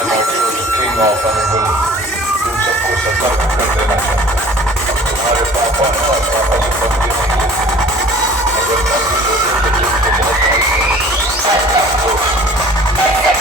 am also the king of animal तुम सबको सतर्क कर देना चाहता हूँ तुम्हारे पापा हैं और पापा से बनते नहीं लेते अगर मैं भी बोलूँ तो तुमको बहुत भारी है